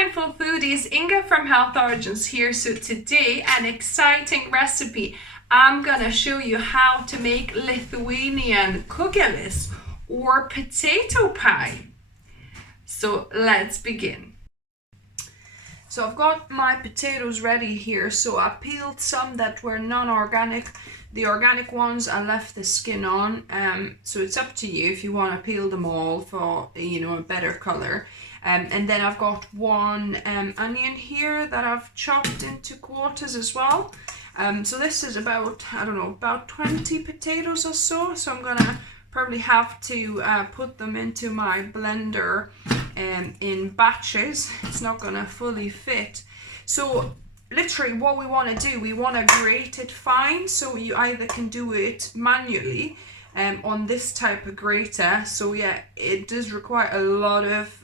mindful foodies, Inga from Health Origins here. So today, an exciting recipe. I'm gonna show you how to make Lithuanian KUGELIS or potato pie. So let's begin. So I've got my potatoes ready here. So I peeled some that were non-organic. The organic ones I left the skin on. So it's up to you if you want to peel them all for a better color. And then I've got one onion here that I've chopped into quarters as well. So this is about, about 20 potatoes or so. So I'm gonna probably have to put them into my blender in batches. It's not gonna fully fit. So literally what we want to do, we want to grate it fine. So you either can do it manually on this type of grater. So yeah, it does require a lot of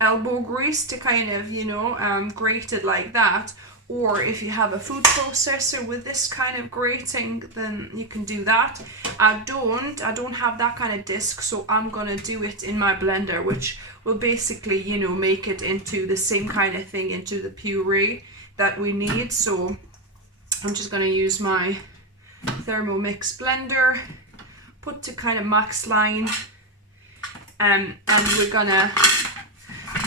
elbow grease to kind of grate it like that. Or if you have a food processor with this kind of grating, then you can do that. I don't have that kind of disc, so I'm gonna do it in my blender, which will basically make it into the same kind of thing, into the puree that we need. So I'm just gonna use my Thermomix blender, put to kind of max line, and we're gonna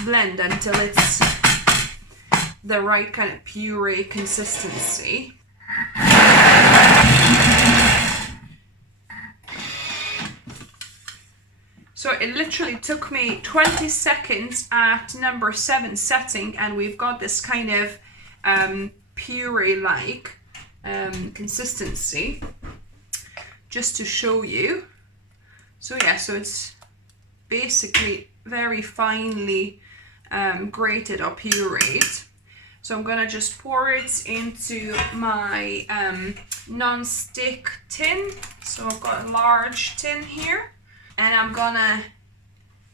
blend until it's the right kind of puree consistency. So it literally took me 20 seconds at number 7 setting, and we've got this kind of puree-like consistency, just to show you. So yeah, so it's basically very finely grated or pureed. So I'm gonna just pour it into my non-stick tin. So I've got a large tin here, and I'm gonna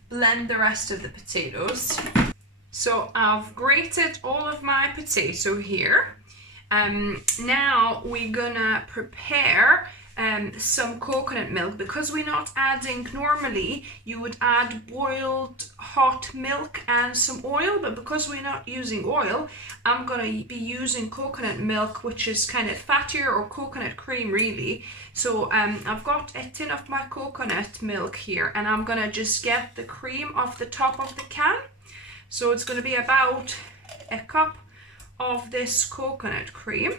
blend the rest of the potatoes. So I've grated all of my potato here. Now we're gonna prepare some coconut milk. Because we're not adding, normally you would add boiled hot milk and some oil, but because we're not using oil, I'm gonna be using coconut milk, which is kind of fattier, or coconut cream really. So I've got a tin of my coconut milk here, and I'm gonna just get the cream off the top of the can. So it's gonna be about a cup of this coconut cream.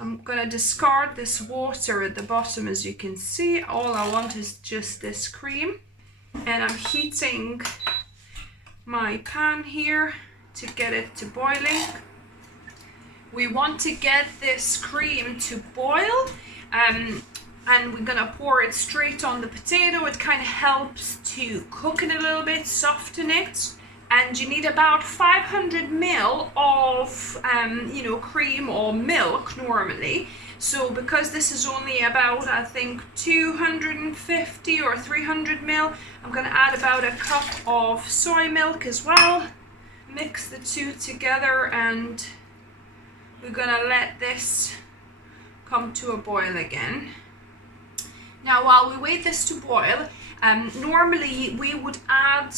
I'm gonna discard this water at the bottom. As you can see, all I want is just this cream, and I'm heating my pan here to get it to boiling. We want to get this cream to boil, and we're gonna pour it straight on the potato. It kind of helps to cook it a little bit, soften it. And you need about 500 ml of cream or milk normally. So because this is only about, I think, 250 or 300 ml, I'm gonna add about a cup of soy milk as well. Mix the two together, and we're gonna let this come to a boil again. Now, while we wait this to boil, normally we would add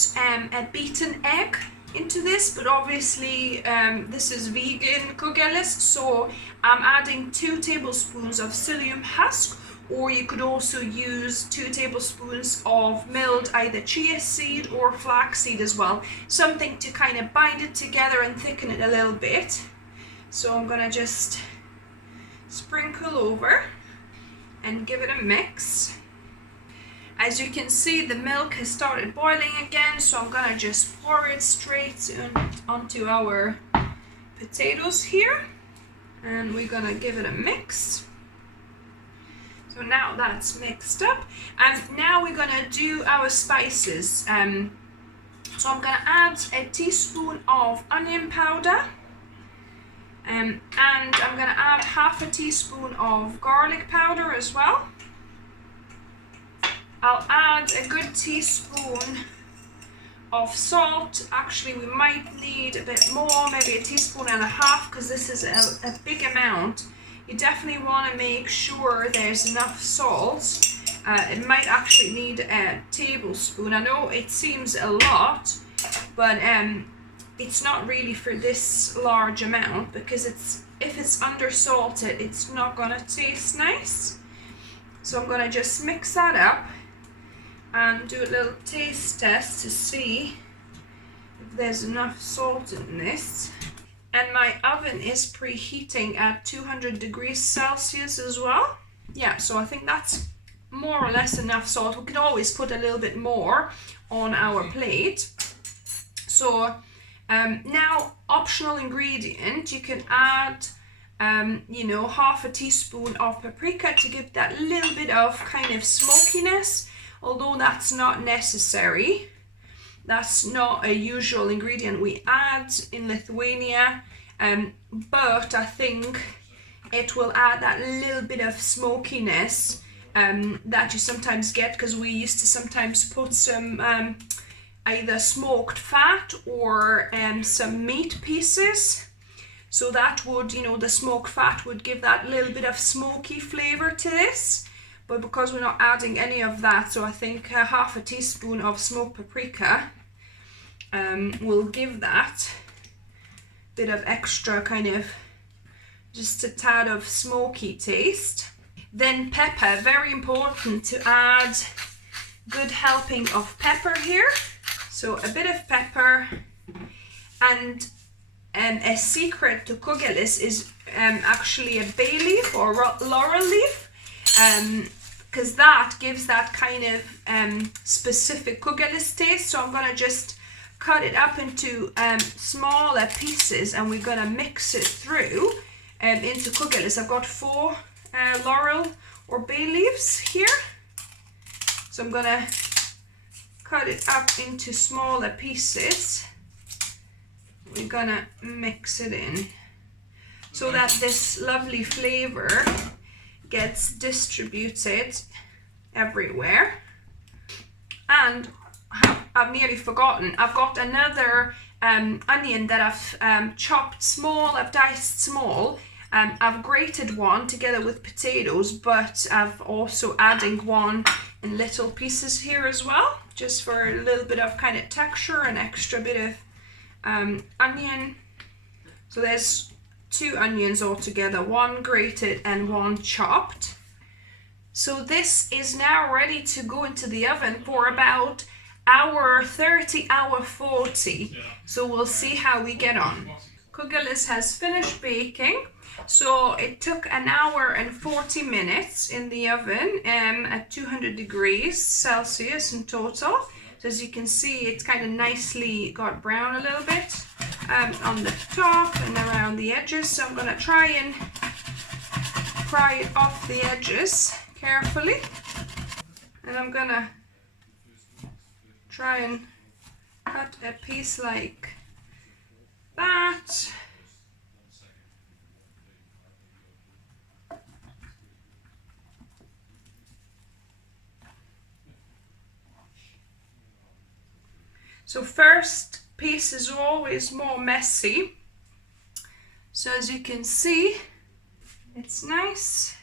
a beaten egg into this, but obviously this is vegan KUGELIS, so I'm adding 2 tablespoons of psylium husk, or you could also use 2 tablespoons of milled either chia seed or flax seed as well, something to kind of bind it together and thicken it a little bit. So I'm gonna just sprinkle over and give it a mix. As you can see, the milk has started boiling again, so I'm gonna just pour it straight onto our potatoes here, and we're gonna give it a mix. So now that's mixed up, and now we're gonna do our spices. So I'm gonna add a teaspoon of onion powder, and I'm gonna add half a teaspoon of garlic powder as well. I'll add a good teaspoon of salt. Actually, we might need a bit more, maybe a teaspoon and a half, because this is a big amount. You definitely want to make sure there's enough salt. It might actually need a tablespoon. I know it seems a lot, but it's not really for this large amount, because if it's under salted, it's not gonna taste nice. So I'm gonna just mix that up and do a little taste test to see if there's enough salt in this. And my oven is preheating at 200 degrees Celsius as well. Yeah, so I think that's more or less enough salt. We could always put a little bit more on our plate. So now, optional ingredient, you can add you know, half a teaspoon of paprika to give that little bit of kind of smokiness, although that's not necessary. That's not a usual ingredient we add in Lithuania, but I think it will add that little bit of smokiness that you sometimes get, because we used to sometimes put some either smoked fat or some meat pieces. So that would, you know, the smoked fat would give that little bit of smoky flavor to this. But because we're not adding any of that, so I think half a teaspoon of smoked paprika will give that bit of extra kind of, just a tad of smoky taste. Then pepper, very important to add good helping of pepper here. So a bit of pepper, and a secret to kugelis is actually a bay leaf or laurel leaf, because that gives that kind of specific kugelis taste. So I'm gonna just cut it up into smaller pieces, and we're gonna mix it through into kugelis. I've got 4 laurel or bay leaves here, so I'm gonna cut it up into smaller pieces. We're gonna mix it in so that this lovely flavor gets distributed everywhere. And I've nearly forgotten, I've got another onion that I've chopped small, I've diced small. I've grated one together with potatoes, but I've also adding one in little pieces here as well, just for a little bit of kind of texture and extra bit of onion. So there's 2 onions altogether, 1 grated and 1 chopped. So this is now ready to go into the oven for about hour 30, hour 40. So we'll see how we get on. Kugelis has finished baking. So it took an hour and 40 minutes in the oven at 200 degrees Celsius in total. So as you can see, it's kind of nicely got brown a little bit on the top and around the edges. So I'm going to try and pry it off the edges carefully. And I'm going to try and cut a piece like that. So first piece is always more messy. So as you can see, it's nice.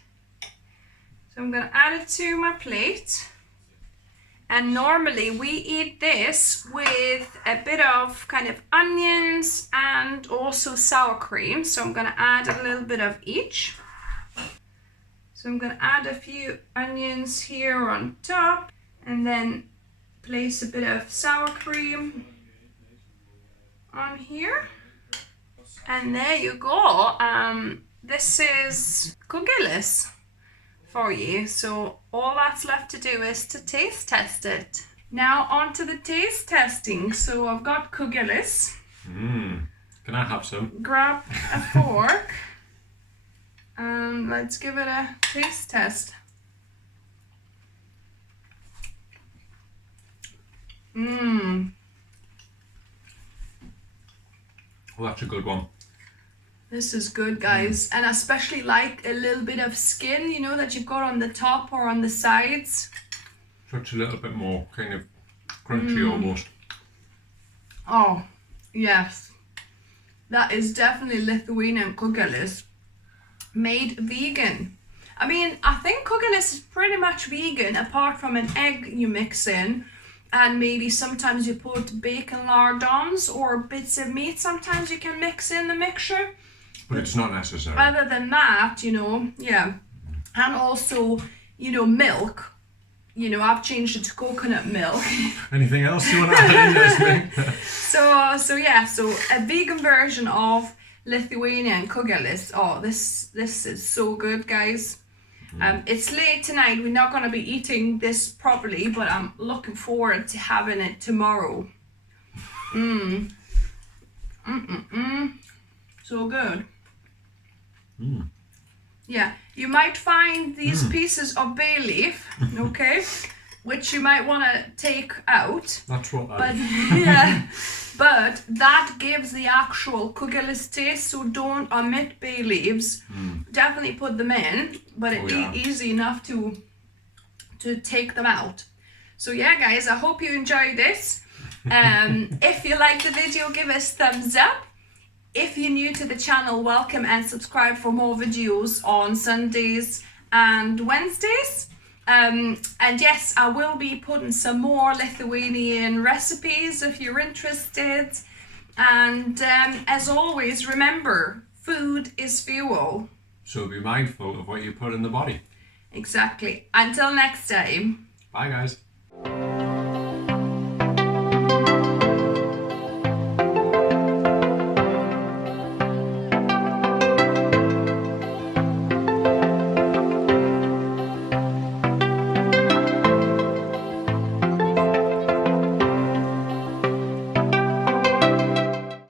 So I'm going to add it to my plate. And normally we eat this with a bit of kind of onions and also sour cream. So I'm going to add a little bit of each. So I'm going to add a few onions here on top, and then place a bit of sour cream on here. And there you go. This is kugelis for you. So all that's left to do is to taste test it. Now on to the taste testing. So I've got kugelis. Can I have some? Grab a fork and let's give it a taste test. Well, that's a good one. This is good, guys. And I especially like a little bit of skin, you know, that you've got on the top or on the sides. So it's a little bit more kind of crunchy almost. Oh, yes. That is definitely Lithuanian kugelis. Made vegan. I mean, I think kugelis is pretty much vegan apart from an egg you mix in. and maybe sometimes you put bacon lardons or bits of meat. Sometimes you can mix in the mixture. But it's not necessary. Other than that, you know, yeah. And also, you know, milk. You know, I've changed it to coconut milk. Anything else you want to add in this? So yeah, so a vegan version of Lithuanian kugelis. Oh, this is so good, guys. It's late tonight. We're not going to be eating this properly, but I'm looking forward to having it tomorrow. So good. Yeah, you might find these pieces of bay leaf, okay, which you might want to take out. That's what But yeah, but that gives the actual kugelis taste, so don't omit bay leaves. Definitely put them in, but it'd be easy enough to take them out. So yeah, guys, I hope you enjoyed this. If you liked the video, give us thumbs up. If you're new to the channel, welcome and subscribe for more videos on Sundays and Wednesdays. And yes, I will be putting some more Lithuanian recipes if you're interested. And as always, remember, food is fuel. So be mindful of what you put in the body. Exactly. Until next time. Bye, guys.